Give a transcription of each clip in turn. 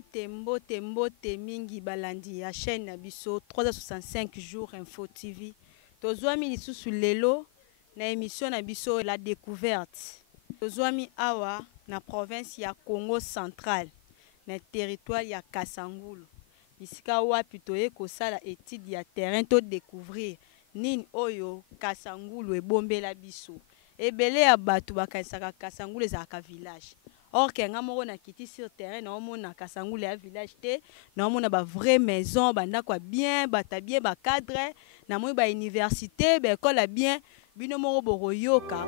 Mbote mbote mingi balandi ya chaîne na biso 365 jours Info TV. Tozwami lisusu lelo na émission na biso la découverte. Tozwami awa na province ya Congo central na territoire ya Kasangulu. Bisika wapi toye kosala étude ya terrain to découvrir nini oyo Kasangulu ebombela biso. Ebele ya batu bakaisaka Kasangulu ezaka village. Or que nga moko na kiti sur terrain na omona Kasangulu ya village te na omona ba vraie maison banda kwa bien bata bien ba cadre na moi ba université ba école bien bino moko boroyoka.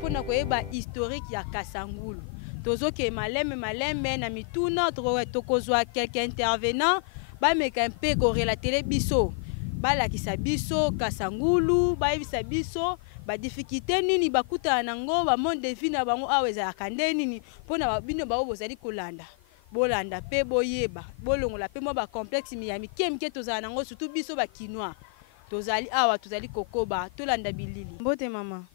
Pona koyeba historique ya Kasangulu. Tozo ke malembe na mituna tokozwa quelques intervenants ba meka un peu ko relater biso. Ba la kisabiso Kasangulu, ba yebisa biso ba difficulté nini bakuta nango ba monde de vie na bango aweza akande nini pona bino ba bozali kolanda. Bolanda pe boyeba, bolongola pe mo ba complexe mi ya mikemike tozala nango surtout biso ba kinois. Tozali awa tozali kokoba tolanda bilili. Mbote mama.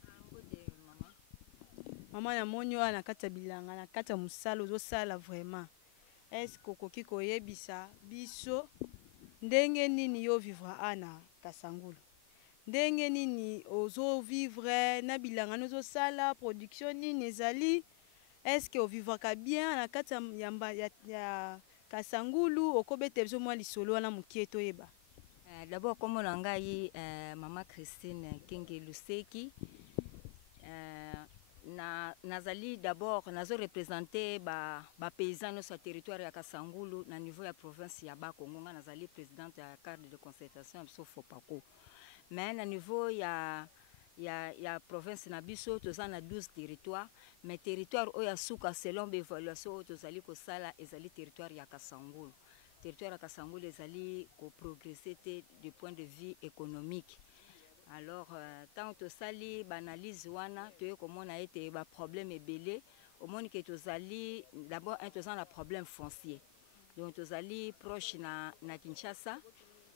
Maman na monyo na kata bilanga na kata musala ozo sala vraiment. Est-ce que koki koyebisa biso ndenge nini yo vivre ana Kasangulu? Ndenge nini ozo vivre na bilanga ozo sala production nini ezali? Est-ce que o vivre ka bien na kata yamba ya Kasangulu okobete biso mwa lisolo na mukieto yeba? D'abord comme on ngai maman Christine Kenge Luseki nazali d'abord nazo représenter ba paysans sur territoire ya Kasangulu na niveau ya province ya Bakongo nazali présidente ya cadre de concertation biso Fopako. Mais na niveau ya province na biso tozana 12 territoires mais territoire oya suka selon l'évaluation tozali ko sala ezali territoire ya Kasangulu. Territoire ya Kasangulu ezali ko progresser du point de vue économique. Alors, tant que sali banalise wana, tu es comme on a été ba problème ebélé, au monde que tu sali d'abord un un problème foncier. Donc tu sali proche na Kinshasa,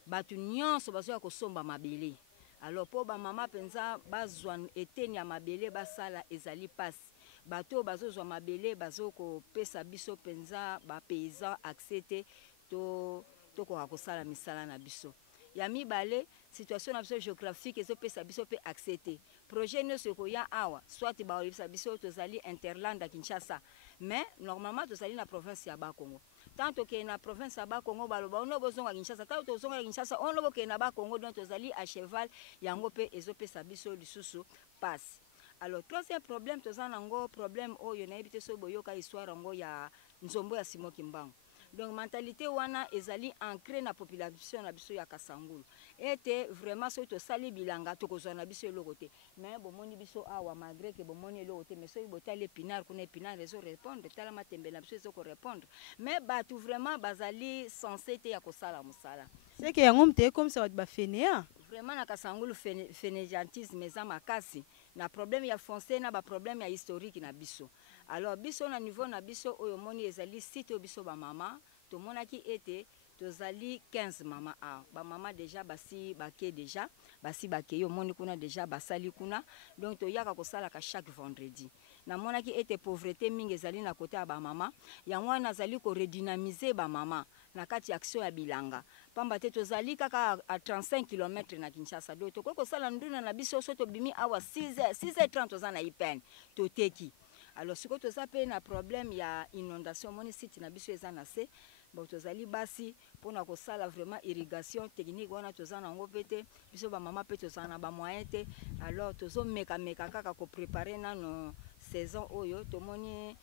batu nyonso bazo ko somba mabele. Alors pour ba mama penza bazwan etenya mabele basala ezali passe. Bato bazo zwa mabele bazo ko pesa biso penza ba paysan accepter to ko sala misala na biso. Yami balé situation géographique et pesa biso pe accepter projet ne se koya awa soit ba olisa biso tozali interland à Kinshasa mais normalement tozali na province ya Bakongo tant que na province ya Bakongo baloba ono bozonga Kinshasa tant tozonga Kinshasa ono boke na Bakongo donc tozali à cheval yango pe ezopesa biso lisusu passe. Alors troisième problème tozana ngo problème oyo na ebite so boyoka histoire ngo ya nzombo ya Simo Kimbangu. Donc mentalité wana ezali ancré na population na biso ya Kasangulu. Était vraiment so to sali bilanga to kozwa na biso elokote. Mais bomoni biso awa malgré que bomoni elokote mais so botali épinard kuna épinard rezo répondre tala matembe na biso ezo ko répondre. Mais batu vraiment bazali censé te ya kosala musala. C'est que yango mte comme ça ba fainéant. Vraiment na Kasangulu fainéantisme eza makasi. Na problème ya foncier na ba problème ya historique na biso. Alors biso na niveau na biso oyo moni ezali site biso ba mama to monaki été tozali 15 mama a ba mama déjà basi bake déjà basi bake yo moni kuna déjà basali kuna donc to yaka ko sala ka chaque vendredi na monaki été pauvreté mingi ezali na côté ya ba mama yango nazali ko redynamiser ba mama na kati action ya bilanga pamba te tozali kaka à 35 km na Kinshasa donc to ko sala nduna na biso so to bimi awa 6h30 tozana ipen to teki. Alors ce que tu as na problème ya inondation moni site na biso eza na se bon tozali basi pona ko sala vraiment irrigation technique wana tozana ngo pete biso ba mama pe tozana ba moyen te alors tozo meka kaka ko préparer na no saison oyo to moni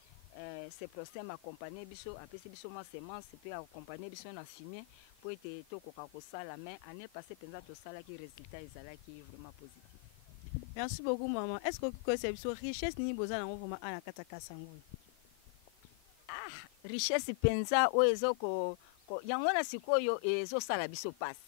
ce procès m'accompagner biso après biso moi semence peut accompagner biso na fumier pour être to ko sala mais année passée penza to sala qui résultat ezala qui vraiment positif. Merci beaucoup maman. Est-ce que c'est biso richesse ni boza na vraiment ana kata Kasangulu? Ah, richesse penza o ezoko yango na sikoyo ezo sala biso passe.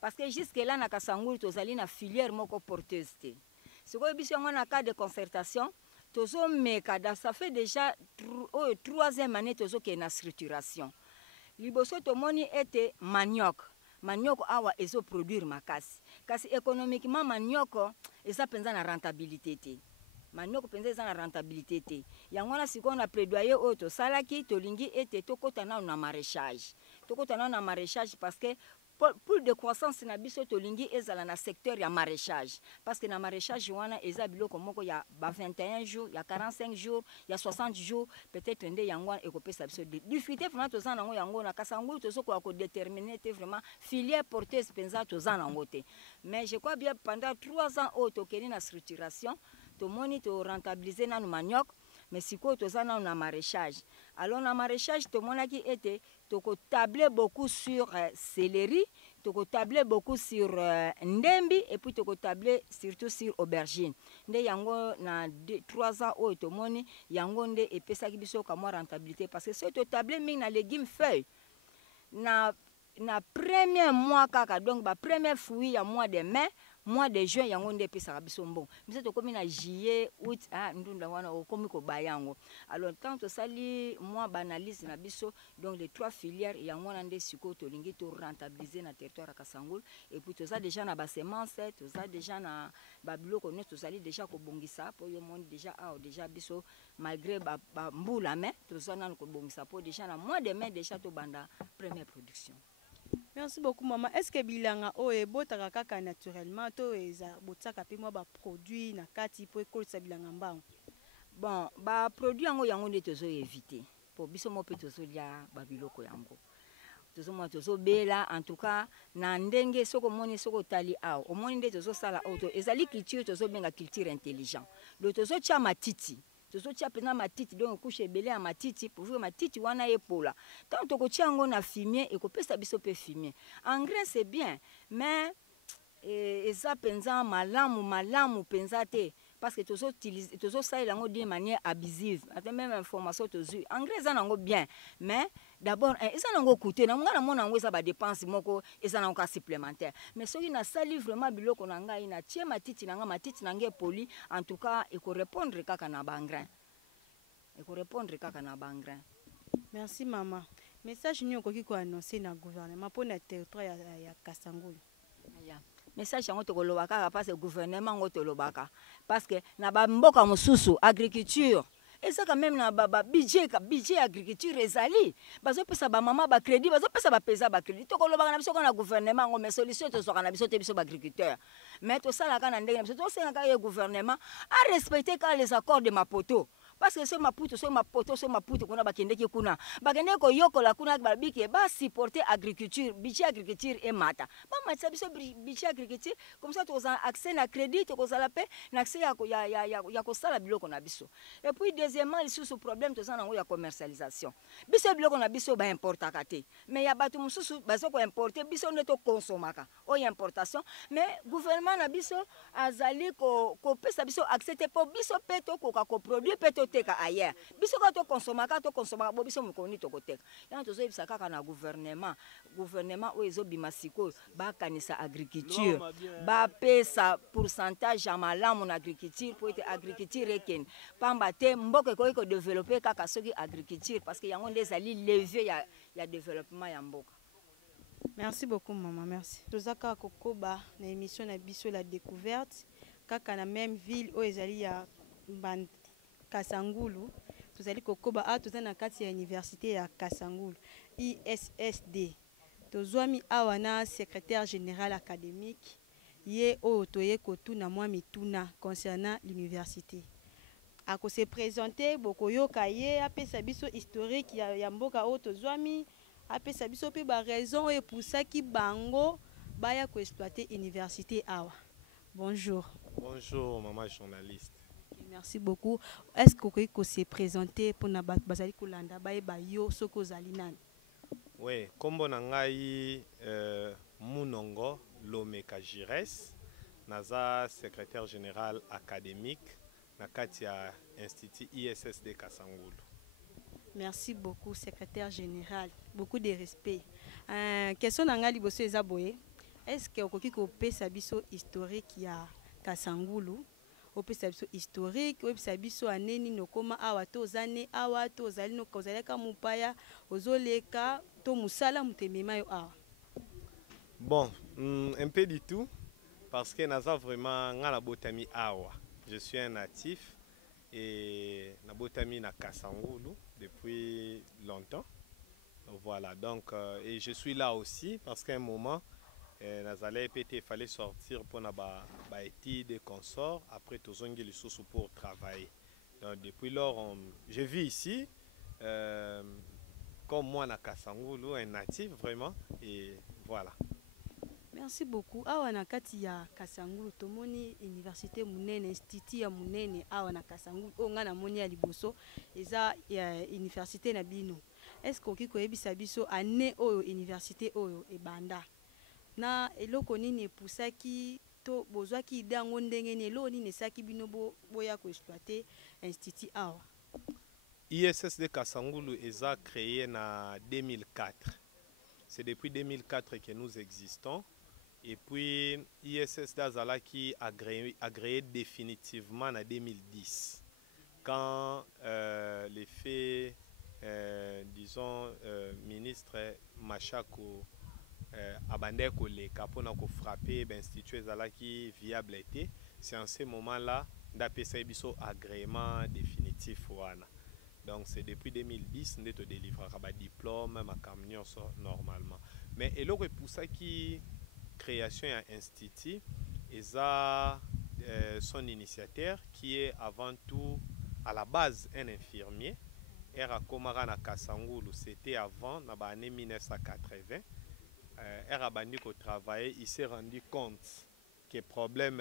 Parce que jusque là na Kasangulu tozali na filière moko porteuse te. Sikoyo biso yango na cas de concertation tozo mekada ça fait déjà 3e année tozo ke na structuration. Liboso tomoni ete manioc awa ezo produire makasi. Kasi économiquement manioc eza penza na rentabilité te. Manioc penza eza na rentabilité te. Yango na sikoyo na plaidoyer oyo tosalaki tolingi ete tokota na maraîchage. Tokota na maraîchage parce que pour de croissance na biso tolingi ezala na secteur ya maraîchage parce que na maraîchage wana eza biloko moko ya 21 jours, ya 45 jours, ya 60 jours peut-être nde yango ekopesa biso difficulté vraiment toza nango yango na Kasangulu tozo ko déterminer te vraiment filière porteuse penza toza nango te. Mais je crois bien pendant 3 ans au tokeni na structuration to moni to rentabiliser na manioc mais siko toza na maraîchage. Alors na maraîchage to monaki ete toko tabler beaucoup sur céleri, toko tabler beaucoup sur ndembi et puis toko tabler surtout sur aubergine. Nde yango na 3 ans o to moni yango nde epesaki biso ka mo rentabilité parce que si to tabler mi na légumes feuilles na premier mois kaka donc ba premier fruit ya mois de mai mois de juin yango nde pesa biso mbon biso to komi na juillet août ndunda wana okomi ko bayango. Alors tant to sali mois banalise na biso donc les 3 filières yango na nde siko to lingi to rentabiliser na territoire ya Kasangulu et puis to ça déjà na ba semence to ça déjà na ba biloko no to sali déjà ko bongisa po yo monde déjà déjà biso malgré ba mbula mais to ça na ko bongisa po déjà na mois de mai déjà to banda première production. Merci beaucoup maman. Est-ce que bilanga oye botaka kaka naturellement to eza botaka pe moi ba produit na kati po ekolisa bilanga mbango? Bon, ba produit yango nde tozo éviter. Po biso mo pe tozo lia ba biloko yango. Tozo bela en tout cas na ndenge soko moni soko tali aw. O moni nde tozo sala auto ezali culture tozo benga culture intelligent. Le tozo tia matiti. Tozo tia pena matiti donc couche belé à matiti pour jouer matiti wana epola. Tant to ko tia ngo na fumier et ko pesa biso pe fumier. Engrais c'est bien mais eza penza malamu penza te parce que tozo ça lango d'une manière abusive. Ata même information tozo engrais eza nango bien mais d'abord eza nango coûter na ngana mona ngo eza ba dépense moko eza nango ka supplémentaire mais soki na sali vraiment biloko na ngai na tie matiti na ngai poli en tout cas et ko répondre kaka na bangrin Merci maman. Message ni okoki ko annoncer na gouvernement pour na territoire ya Kasangulu? Message yango to kolobaka parce que gouvernement ngo to lobaka parce que na ba mboka mosusu agriculture eza quand même na ba budget agriculture ezali bazo pesa ba mama ba crédit bazo pesa ba pesa ba crédit to kolobaka na biso kana gouvernement ngo mais solution to soka na biso te biso ba agriculteur mais to sala kana ndenge na biso to senga ka ye gouvernement a respecter ka les accords de Maputo. Parce que ce Maputo, qu'on a bakende ki kuna. Bakende ko yokola kuna babiki ba supporter agriculture, budget agriculture et mata. Ba matsa biso budget agriculture comme ça to za accès na crédit to ko za la paix na accès ya ko sala biloko na biso. Et puis deuxièmement, il sous problème to za nango ya commercialisation. Biso biloko na biso ba importaka te. Mais ya batu mususu bazo ko importer biso ne to consomaka. O importation, mais gouvernement na biso azali ko pesa biso accès te po biso pe to ko produire pe to teka ailleurs biso ka to consommer bo biso mukoni to koteka yana tozo ibisa kaka na gouvernement o ezo bimasiko ba kanisa agriculture ba pesa pourcentage ya malamu na agriculture pour être agriculture eken pamba te mboka ko développer kaka soki agriculture parce que yango ndezali levier ya développement ya mboka. Merci beaucoup maman, merci. Tozaka kokoba na émission na biso la découverte kaka na même ville o ezali ya Kasangulu, tozali kokoba toza na kati ya université ya Kasangulu ISSD. Tozwami awa na secrétaire général académique ye o toye kotuna mwa mituna concernant l'université. Ako se présenter bokoyoka ye apesa biso historique ya mboka o tozwami apesa biso pe ba raison et pour ça ki bango baya ko exploiter université awa. Bonjour. Bonjour maman journaliste. Merci beaucoup. Est-ce que vous pouvez se présenter pour na bazali kolanda ba yo soko zali nani? Oui, kombo na ngai Munongo Lomeka Jires, naza secrétaire général académique na kati ya Institut ISSD Kasangulu. Merci beaucoup, secrétaire général. Beaucoup de respect. Question na ngai liboso eza boye. Est-ce que vous pouvez pesa biso historique ya Kasangulu? Opesa biso historique, opesa biso aneni nokoma awa to zane awa to zali no kozaleka mupaya ozoleka to musala mutemema yo awa. Bon, un peu du tout, parce que naza vraiment nga na botami awa. Je suis un natif et na botami na Kasangulu depuis longtemps. Voilà, donc et je suis là aussi parce qu'à un moment il fallait sortir pour ba études et consorts. Après tout zongi les sous pour travailler. Donc depuis lors, je vis ici comme moi na Kasangulu, un natif vraiment, et voilà. Merci beaucoup. Awa na kati ya Kasangulu tomoni université munene, institut ya munene awa na Kasangulu onga na moni ya liboso eza ya université na bino. Est-ce que ko yebisa biso année oyo université oyo ebanda? Na eloko nini epusaki to bozwaki ide yango ndenge ni eloko nini esaki bino boya ko exploiter institut awa? ISSD Kasangulu eza créé en 2004. C'est depuis 2004 que nous existons. Et puis ISSD Azalaki agréé définitivement en 2010. Quand l'effet, disons, ministre Machako abandé koleka pona ko frapper l'institut Azalaki viabilité, c'est en ce moment-là d'appeler biso agrément définitif wana. Donc c'est depuis 2010 nous te délivrera un diplôme, ma camion normalement. Mais et l'autre pour ça qui création à institut et ça son initiateur qui est avant tout à la base un infirmier. Era Komara na Kasangulu, c'était avant dans l'année 1980. Era bandi ko travailler, il s'est rendu compte que problème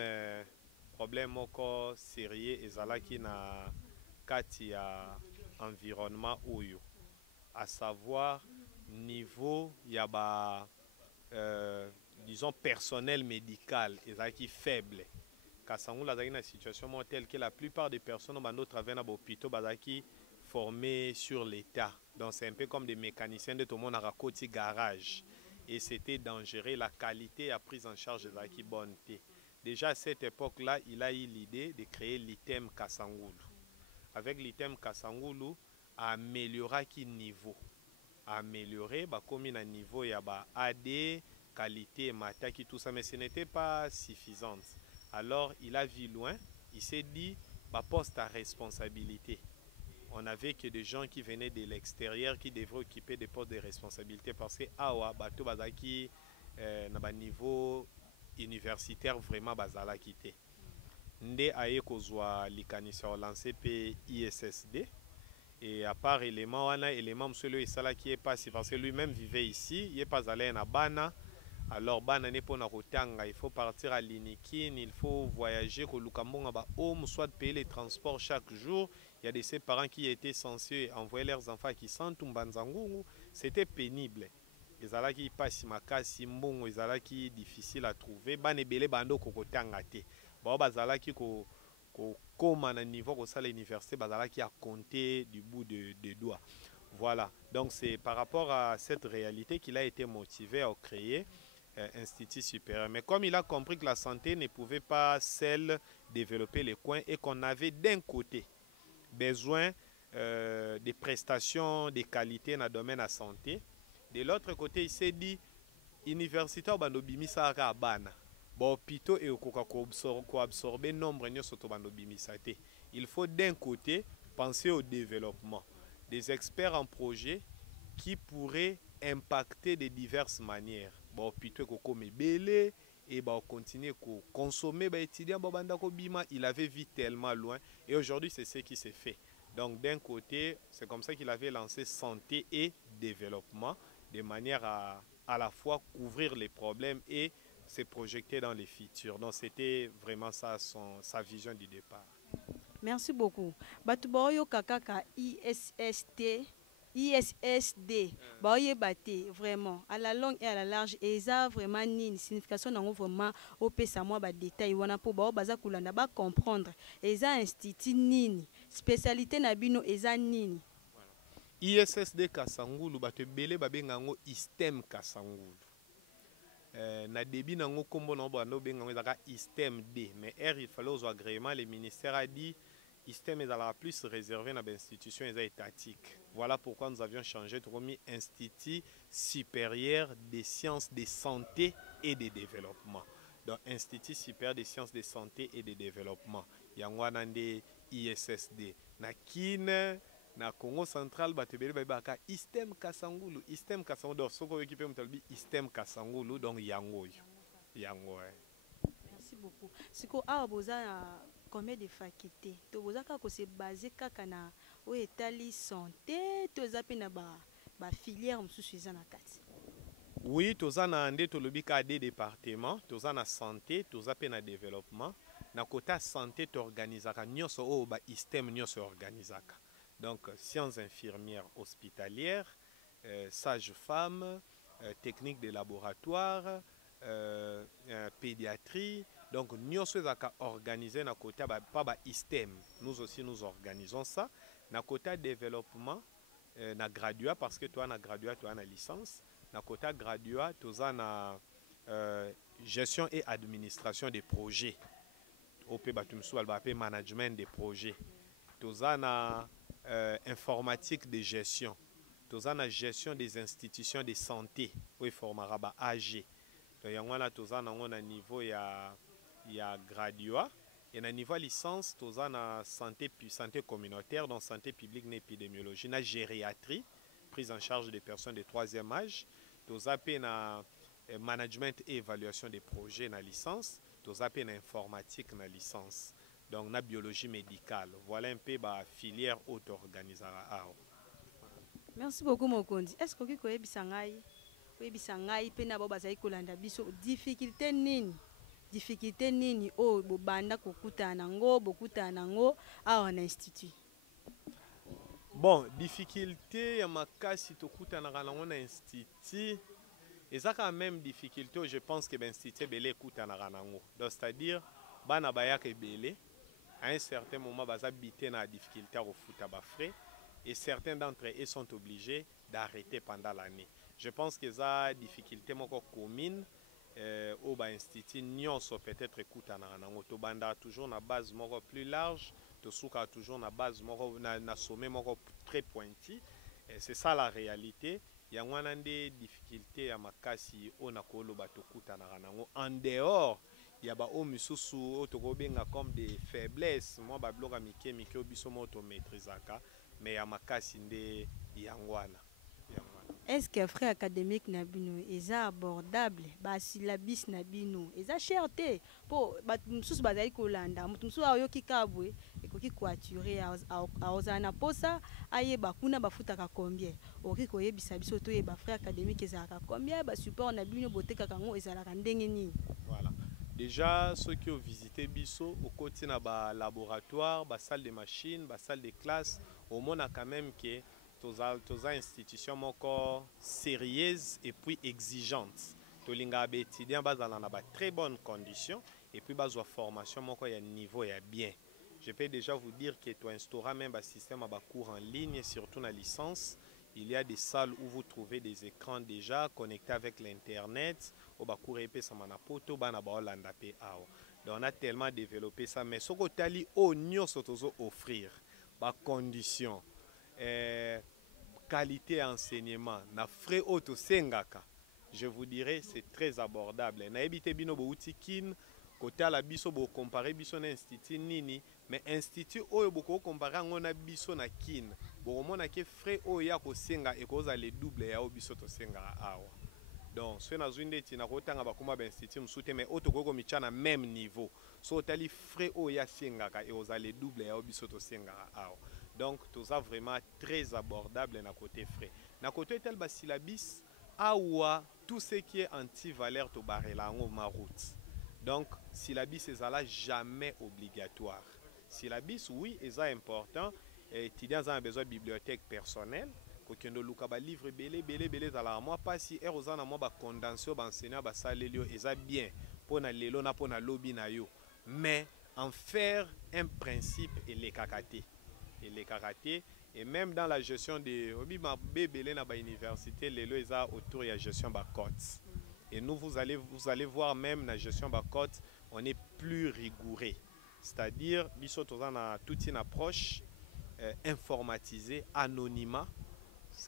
encore sérieux et zalaki na kati ya environnement oyo, à savoir niveau yaba disons personnel médical ezaki faible. Kasangulu azaki na situation telle que la plupart des personnes bando travaillent na hôpitaux bazaki formés sur l'état. Donc c'est un peu comme des mécaniciens de tout le monde à côté garage et c'était dangereux, la qualité à prise en charge ezaki bonne. Déjà à cette époque-là, il a eu l'idée de créer l'ITEM Kasangulu. Avec l'ITEM Kasangulu, à améliorer qui niveau, à améliorer comme un niveau, il y a AD, qualité, mataki, tout ça, mais ce n'était pas suffisant. Alors il a vu loin, il s'est dit, poste à responsabilité. On n'avait que des gens qui venaient de l'extérieur qui devraient occuper des postes de responsabilité parce que awa bato bazaki na niveau universitaire vraiment bazala quitté. Nde aye kozwa likanisa lancé pe ISSD et à part élément wana élément monsieur le sala qui est pas si parce que lui-même vivait ici, il est pas allé na bana. Alors bana ne pona kotanga, il faut partir à Linikin, il faut voyager ko lukambonga ba home soit payer les transports chaque jour. Il y a de ces parents qui étaient censés envoyer leurs enfants qui sont Tumbanzangungu, c'était pénible. Ezala qui passe makasi mbongo ezala qui difficile à trouver, bana belé bando kokotanga te. Ba bazala qui ko comme à niveau ko ça l'université bazala qui a compté du bout de doigts. Voilà. Donc c'est par rapport à cette réalité qu'il a été motivé à créer Institut supérieur. Mais comme il a compris que la santé ne pouvait pas seule développer les coins et qu'on avait d'un côté besoin des prestations de qualité dans le domaine de la santé, de l'autre côté il s'est dit université bandobimisa abana bon pito et ko absorber nombre nyoso bandobimisa te. Il faut d'un côté penser au développement des experts en projet qui pourraient impacter de diverses manières. Bon pito ko belé et bah continuer à consommer bah étudiant banda ko bima, il avait vu tellement loin et aujourd'hui c'est ce qui s'est fait. Donc d'un côté, c'est comme ça qu'il avait lancé santé et développement de manière à la fois couvrir les problèmes et se projeter dans les futurs. Donc c'était vraiment ça sa vision du départ. Merci beaucoup. Batu baoyo kakaka ISSD baoye bate vraiment à la longue et à la large et ça vraiment ni signification nango vraiment opesa moi ba détail wana po bao baza kulanda ba comprendre et ça institut nini spécialité na bino eza nini. ISSD Kasangulu bato ebele babenga yango ISTEM Kasangulu. Na début nango kombo na bando benga yango ezaka ISTEM D, mais il fallait aux agréments, le ministère a dit ISTEM est plus réservé à l'institution étatique. Voilà pourquoi nous avions changé, nous avons mis Institut supérieur des sciences de santé et de développement. Donc Institut supérieur des sciences de santé et de développement. Yangwanande ISSD. Na Kine, na Congo central, batebele baka ISTEM Kasangulu. ISTEM Kasangulu. Donc soko équipé mutalbi ISTEM Kasangulu. Donc yangoy. Yangoy. Merci beaucoup. Siko a boza combien de facultés? To boza ka ko se basé kaka na o etali santé, to zapi na ba filière mususu eza na kati. Oui, toza na ande tolobi ka des départements, toza na santé, toza pe na développement. Na kota santé t'organisaka nyonso o ba ISTEM nyonso organisaka. Donc sciences infirmières hospitalières, sage-femme, technique de laboratoire, pédiatrie. Donc nous sommes organisés na côté pas ba ISTEM. Nous aussi nous organisons ça. Na côté développement, na graduat parce que toi na graduat toi na licence. Na côté graduat toi na gestion et administration des projets. Au batumsu albape management des projets. Toi na informatique de gestion. Toi na gestion des institutions de santé. Oui formera ba AG. Donc yangwana toi na niveau ya graduat et na niveau licence toza na santé communautaire donc santé publique et épidémiologie na gériatrie prise en charge des personnes de 3e âge toza pe na management et évaluation des projets na licence toza pe na informatique na licence donc na biologie médicale voilà un peu ba filière auto-organisara. Merci beaucoup Mokondi. Est-ce que ko yebisa ngai pe na ba bazali kolanda biso difficulté nini? Difficulté nini o bobanda kokutana nango bokutana nango awa na institut? Bon, difficulté ya makasi tokutana nango na institut ezaka même difficulté je pense que l'institut belé kutana nango. Donc c'est-à-dire bana bayaka belé à un certain moment baza bité na difficulté à refuta ba frais et certains d'entre eux sont obligés d'arrêter pendant l'année. Je pense que ça difficulté moko commune au institut nyonso peut-être ekutana nango to banda toujours na base moko plus large to suka toujours na base moko na sommet moko très pointu c'est ça la réalité yangwana nde difficulté ya makasi ona koloba to kutana nango en dehors ya ba o misusu o to kobenga comme des faiblesses moi ba bloka mike obiso moto maîtrisaka mais ya makasi nde yangwana. Est-ce que frais académique na bino est abordable ba syllabus na bino est cherté pour mususu bazali kolanda mususu ayoki kabwe ekoki coaturer aozana posa ayeba kuna bafutaka combien oki koyebisa biso to yeba frais académique ezalaka combien ba support na bino botekaka ngo ezalaka ndenge nini? Voilà. Déjà ceux qui ont visité biso au côté na ba laboratoire, ba salle de machines, ba salle de classe, au monde quand même que toza institution moko sérieuse et puis exigeante. Tolinga ba étudiant bazala na ba très bonnes conditions et puis bazwa formation moko ya niveau ya bien. Je peux déjà vous dire que tu instauras même un système à cours en ligne, surtout la licence. Il y a des salles où vous trouvez des écrans déjà connectés avec l'internet. Au cours épais ça manapoto bana ba Hollanda pe awa. Donc on a tellement développé ça mais ce que tali onyo sotozo offrir ba conditions qualité enseignement na frais auto sengaka. Je vous dirais c'est très abordable. Na ebité bino bo utikin côté la biso bo comparer biso na institut nini mais institut oyo boko comparer ngona biso na kin bo mona ke frais oyo ya ko senga e koza le double ya biso to senga awa. Donc ce na zunde tina ko tanga ba kuma ba institut msute mais auto koko michana même niveau. So tali frais oyo ya senga ka e koza le double ya biso to senga awa. Donc tout ça vraiment très abordable na côté frais. Na côté tel ba syllabus awa tout ce qui est anti-valeur to barela ngo ma route. Donc syllabus c'est là jamais obligatoire. syllabus, oui, c'est important. Étudiants ont besoin de bibliothèque personnelle. Kokendo luka ba livre belé za la moi pas si erozana moi ba condensé ba enseignant ba salelio eza bien pour na lelo na pour na lobby na yo, mais en faire un principe et les kakaté et même dans la gestion de obi ma belé na ba université lelo eza autour ya gestion ba cotes. Et nous vous allez voir même la gestion ba cotes on est plus rigoureux, c'est-à-dire biso tozana toute une approche informatisée, anonymat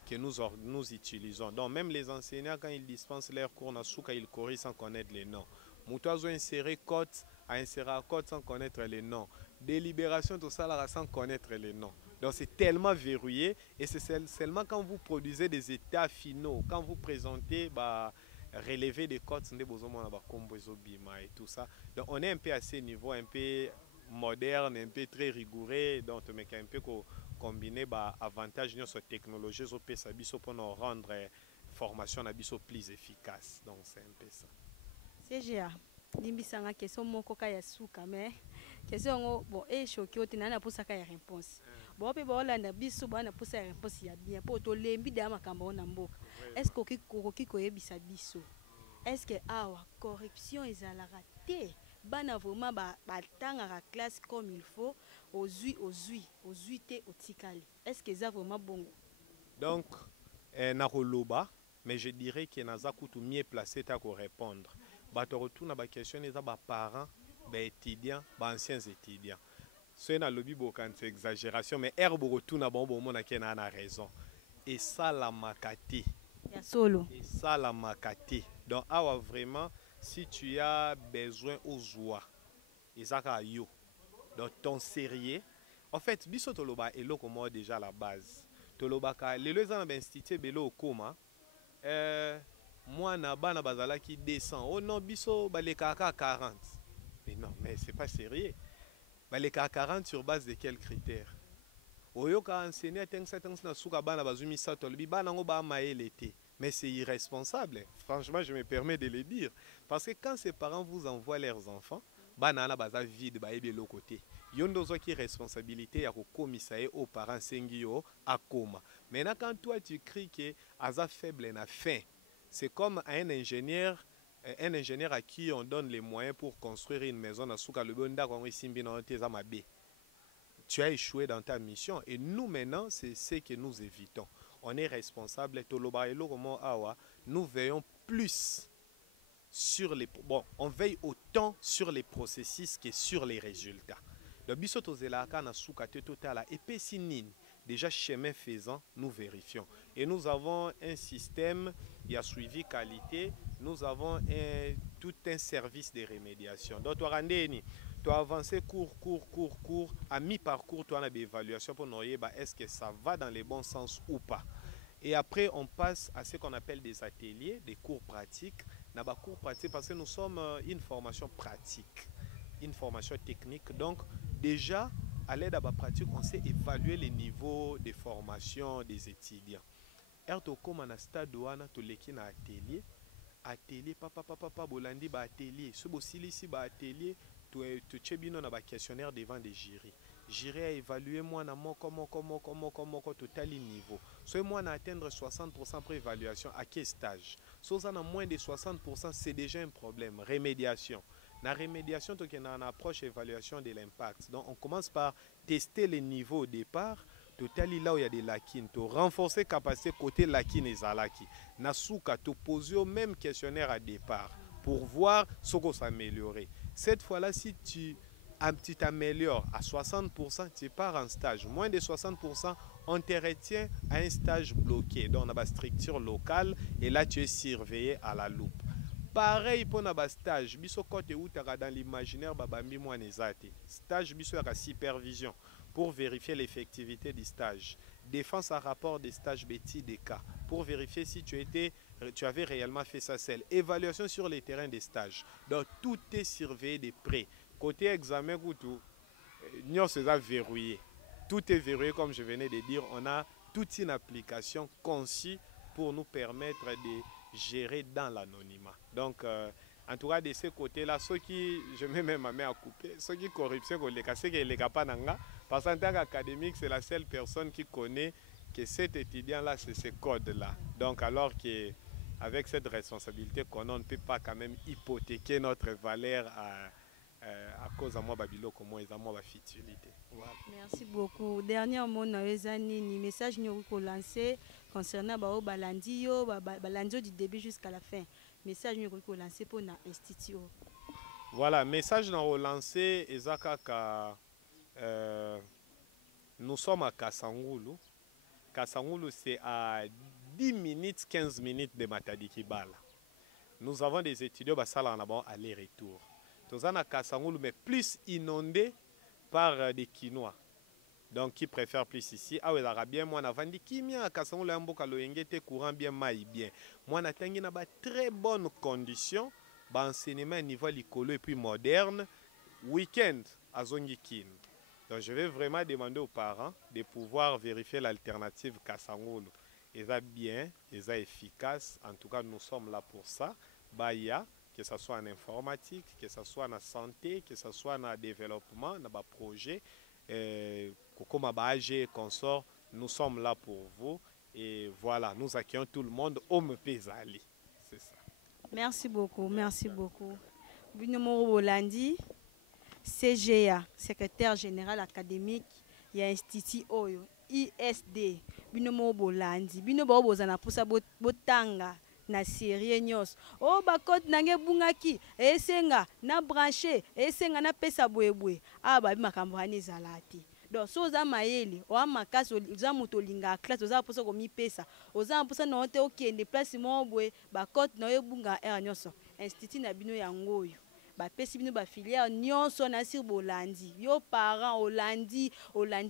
que nous utilisons. Donc même les enseignants, quand ils dispensent leurs cours, ils corrigent sans connaître les noms. Moutazo insérer code, à insérer code sans connaître les noms. Délibération, tout ça là, sans connaître les noms. Donc c'est tellement verrouillé et c'est seulement quand vous produisez des états finaux, quand vous présentez, relever des codes, et tout ça. Donc on est un peu à ce niveau, un peu moderne, un peu très rigoureux, donc on est un peu combiner avantage de cette technologie pour nous rendre formation plus efficace. Donc c'est un peu ça. CGA, dimbisanga question moko ka ya suka mais question bon choqué otina pour ça ka réponse. Bon pe ba na biso ba na pour ça réponse ya bien pour to lembi da makambo na mboka. Est-ce que koyebisa biso? Est-ce que awa corruption ezala raté? Bana vraiment batanga la classe comme il faut aux te otikali. Est-ce que ça vraiment bon? Donc na roloba, mais je dirais que naza kutu mieux placé ta ko répondre. Ba to retourna ba question les ba parents, ba étudiants, ba anciens étudiants. C'est na lobby bokan c'est exagération mais herbe retourna bon mona qui na raison. Et ça la makati. Ya solo. Et ça la makati. Donc awa vraiment si tu as besoin aux joies, yo, donc ton sérieux, en fait, biso toloba et lo comme déjà la base. Toloba ka les gens ont institué belo koma. Moi na bana bazala qui descend. Oh non biso les kaka 40. Mais non, mais c'est pas sérieux. Les kaka 40 sur base de quels critères? Oyo ka enseigner tant na suka bana bazumi sa tolobi bana ngo ba maelete. Mais c'est irresponsable. Franchement, je me permets de le dire. Parce que quand ces parents vous envoient leurs enfants, banana baza vide ba ebe lo côté. Yondozo qui responsabilité à commissaire aux parents sengio à coma. Maintenant quand toi tu cries que aza faible na fin, c'est comme un ingénieur à qui on donne les moyens pour construire une maison na suka le bonda ko simbi na teza mabe. Tu as échoué dans ta mission et nous maintenant c'est ce que nous évitons. On est responsable, nous veillons plus sur les... Bon, on veille autant sur les processus que sur les résultats. Le bisotozelaka na soukate total et pessinine. Déjà chemin faisant, nous vérifions. Et nous avons un système, il y a suivi qualité, nous avons tout un service de rémédiation. Donc, tu as avancé cours, à mi-parcours, tu as une évaluation pour nous dire est-ce que ça va dans le bon sens ou pas. Et après, on passe à ce qu'on appelle des ateliers, des cours pratiques. Cours pratiques parce que nous sommes une formation pratique, une formation technique. Donc, déjà, à l'aide à la pratique, on sait évaluer les niveaux de formation des étudiants. Erto comme un stade où on a atelier, papa, bolandi ba atelier. Ce bossili ici ba atelier, tu chebino na ba questionnaire devant des jurys. J'irai à évaluer moi na comment total niveau. Soit moi na atteindre 60% pour évaluation à quel stage. Soit on a moins de 60%, c'est déjà un problème. Rémédiation. La rémédiation, tu as une approche évaluation de l'impact. Donc on commence par tester les niveaux au départ. Total là où il y a des lacunes, tu renforcer capacité côté lacunes et zalaki. Nasuka tu poser au même questionnaire à départ pour voir ce qu'on s'améliorer. Cette fois-là, si tu t'améliores à 60%, tu pars en stage. Moins de 60%, on te retient à un stage bloqué. Donc on a une structure locale et là tu es surveillé à la loupe. Pareil pour un stage, biso côté où tu as dans l'imaginaire babambi moi nezate. Stage biso à supervision pour vérifier l'effectivité du stage. Défense à rapport des stages Betty des cas pour vérifier si tu avais réellement fait ça seul. Évaluation sur les terrains des stages. Donc tout est surveillé de près. Côté examen, nous sommes verrouillés. Tout est verrouillé comme je venais de dire. On a toute une application conçue pour nous permettre de gérer dans l'anonymat. Donc En tout cas, de ce côté-là, ceux qui, je mets même ma main à couper, ceux qui corruption, c'est que les capananga, parce qu'en tant qu'académique, c'est la seule personne qui connaît que cet étudiant-là, c'est ce code-là. Donc, alors qu'avec cette responsabilité qu'on a, on ne peut pas quand même hypothéquer notre valeur à cause de moi, Babilo, comment ils ont ma futilité. Voilà. Merci beaucoup. Dernièrement, nous avons un message nous lancé concernant Balandi du début jusqu'à la fin. Message nous avons lancé pour l'Institut. Voilà, message nous avons lancé Ezakaka. Nous sommes à Kasangulu. Kasangulu, c'est à 10 minutes, 15 minutes de Matadi Bala. Nous avons des étudiants qui sont aller-retour. Nous sommes à Kasangulu, mais plus inondés par des Quinois. Donc, qui préfèrent plus ici. Ah oui, bien, moi, on dit qui m'a Kasangulu, un courant bien, maï bien. Moi, on a très bonnes conditions, enseignement à niveau écolo et puis moderne, week-end à Zongikin. Donc, je vais vraiment demander aux parents de pouvoir vérifier l'alternative Kasangulu. Ils sont bien, ils sont efficaces. En tout cas, nous sommes là pour ça. Baya, que ce soit en informatique, que ce soit en santé, que ce soit en développement, dans les projets, comme AG consort, nous sommes là pour vous. Et voilà, nous accueillons tout le monde au Mpezali. C'est ça. Merci beaucoup, merci beaucoup. Binomoro Bolandi, CGA, secrétaire général académique, il y a Institut Oyo, ISD, Binomoro Bolandi, Binomoro Bozana pour sa botanga. Na série nyos o bakot nange bungaki esenga na branché esenga na pesa bwebwe aba makambo hani zalati donc so za mayele o makasi za muto linga classe za posa ko mi pesa oza posa no te okende place mo bwe bakot no ebunga nyos institut na bino yangoyo bapesi bino ba filière nyonso na sur Bolandi yo parents Olandi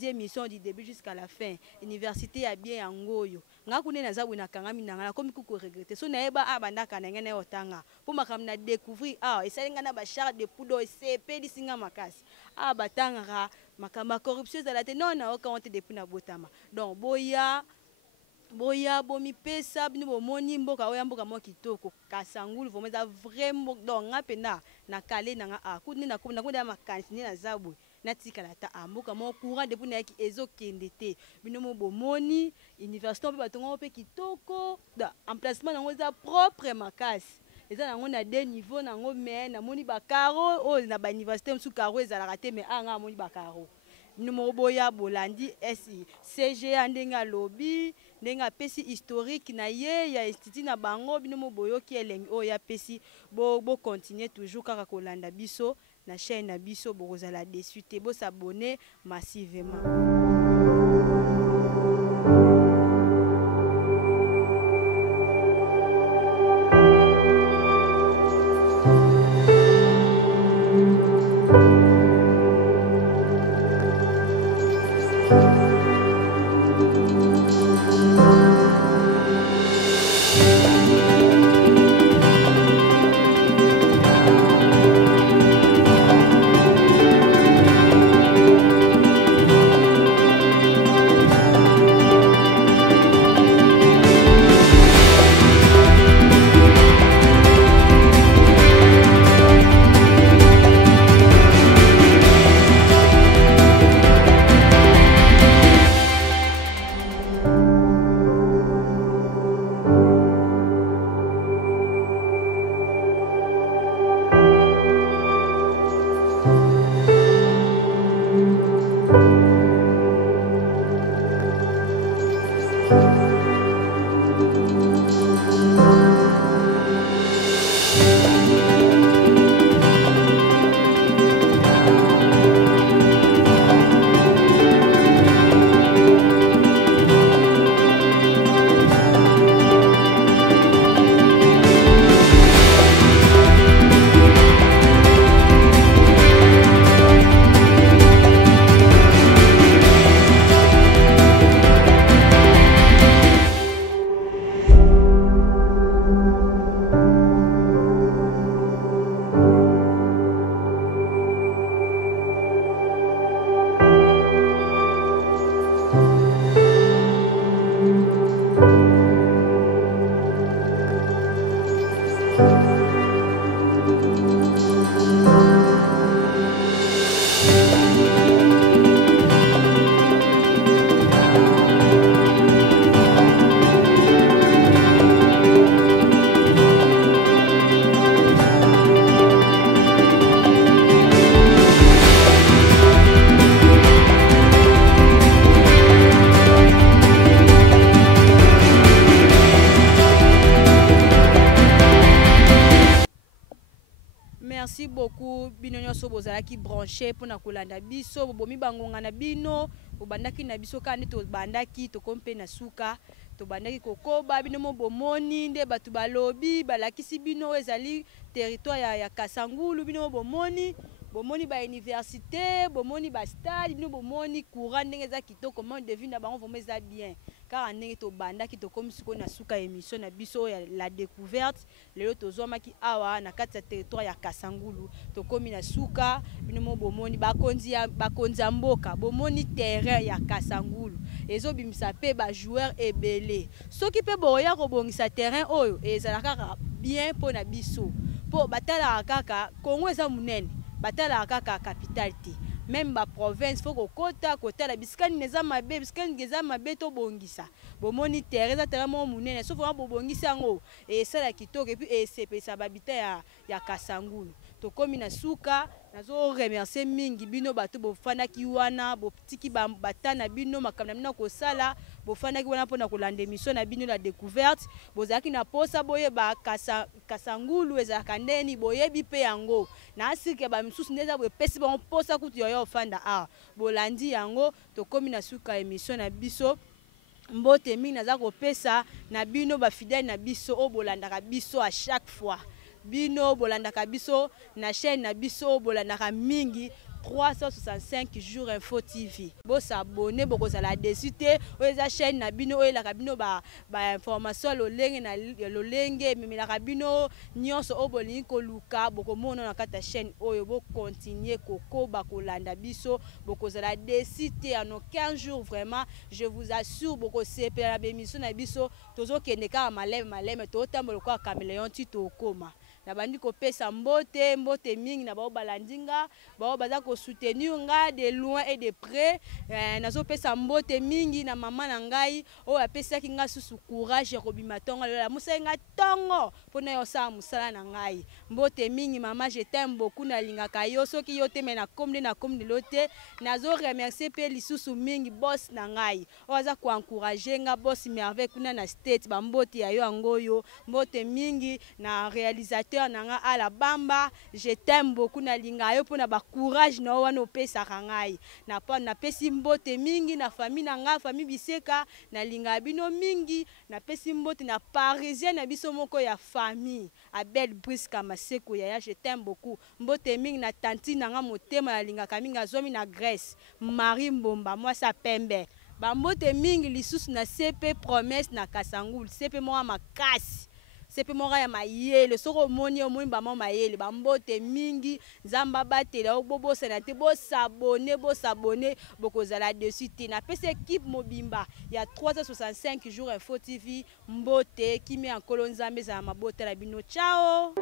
émission du début jusqu'à la fin université ya bien yangoyo ngakune na zabu na kangami na komi ku regretter so na eba abandaka na ngene otanga po makam na découvrir esalinga na ba char de poudre CP disinga makasi batanga makamba corruption za la te non na oka onte depuis na botama donc boya bomi pesa bino bomoni mboka oya mboka mo kitoko Kasangulu vomeza vraiment donc ngapenda na kale na akuni na kuna makanisi na zabu na tikala ta mboka mo courant depuis na ki ezokende te bino mo bomoni université pe batongo pe kitoko da emplacement nango za propre makasi eza nango na deux niveaux nango mais na moni ba caro o na ba université msu caro ezala raté mais anga moni ba caro numéro boya Bolandi SI CG ndenga lobby ndenga pesi historique na ye ya institut na bango bino mo boyoki elengi o ya pesi bo continuer toujours kaka kolanda biso na chaîne na biso bokozala dessus te bo s'abonner massivement. merci beaucoup bino nyonso bozalaki branché pour na kolanda biso bomi bangonga na bino bobandaki na biso kandi to bandaki to kompe na suka to bandaki kokoba bino mo bomoni nde batu balobi balakisi bino ezali territoire ya Kasangulu bino bomoni ba université bomoni ba stade bino bomoni courant ndenge za kitoko comment devine bango vraiment za bien car ndenge to bandaki to comme siko na suka émission na biso ya la découverte lelo tozomaki awa na kati ya territoire ya Kasangulu to komi na suka bino mo bomoni bakonzi mboka bomoni terrain ya Kasangulu ezo bimisa pe ba joueur ebele soki pe boya ko bongisa terrain oyo ezalaka bien po na biso po batala kaka Kongo eza munene batala kaka capitalité même ba province faut kokota kotala biskani neza mabe biskani ngeza mabe to bongisa bomoni terrain za terrain mo munene so vraiment bobongisa ngo et ça la kitoko et puis sepesa babita ya Kasangulu to komi na suka nazo remercier mingi bino bato bofana ki wana botiki batana bino makamna mina ko sala bofana ki wana pona kolanda émission na bino la découverte bozaki na posa boye ba Kasangulu ezaka ndeni boyebi pe yango na asike ba misusu ndeza bo pesi ba posa kutu yo fanda bolandi yango to komi na suka émission na biso mbote mingi naza kopesa na bino ba fidèle na biso o bolandaka biso à chaque fois bino bolandaka biso na chaîne na biso bolandaka mingi 365 jours Info TV bo s'abonner boko za la desité oza chaîne na bino oyelaka bino ba information lolenge na lolenge memela bino nyonso obolingi koluka boko mona na kata chaîne oyo bo continuer kokoba kolanda biso boko za la desité en 15 jours vraiment je vous assure boko sepela la émission na biso tozo kendeka maleme to tambola kwa caméléon ti to koma na bandi kopesa mbote mingi na bao balandinga bao baza ko soutenir nga de loin et de près nazo pesa mbote mingi na mama na ngai o apesa ki nga susu courage ko bimatonga la musenga tongo pona yo sa musala na ngai mbote mingi mama je t'aime beaucoup na linga kayo soki yo te mena comme de lote nazo remercier pe lisusu mingi boss na ngai o aza ko encourager nga boss merveille kuna na state ba mbote ya yo angoyo mbote mingi na réalisateur nanga ala bamba je t'aime beaucoup na linga yo pona ba courage na wana opesa kangai na pa na pesi mbote mingi na famille nanga famille biseka na linga bino mingi na pesi mbote na parisien na biso moko ya famille Abel Briska Maseko ya je t'aime beaucoup mbote mingi na tanti nanga motema na linga kaminga azomi na Grèce Marie Mbomba moi sa pembe ba mbote mingi lisusu na CP promesse na Kasangulu CP moi makasi sepe mora ya mayele soko moni ba mama mayele ba mbote mingi nzamba batela obobosa na te bo s'abonner bokozala dessus te na pese équipe mobimba ya 365 jours Info TV mbote kimi en kolonzambe za mabota la bino ciao.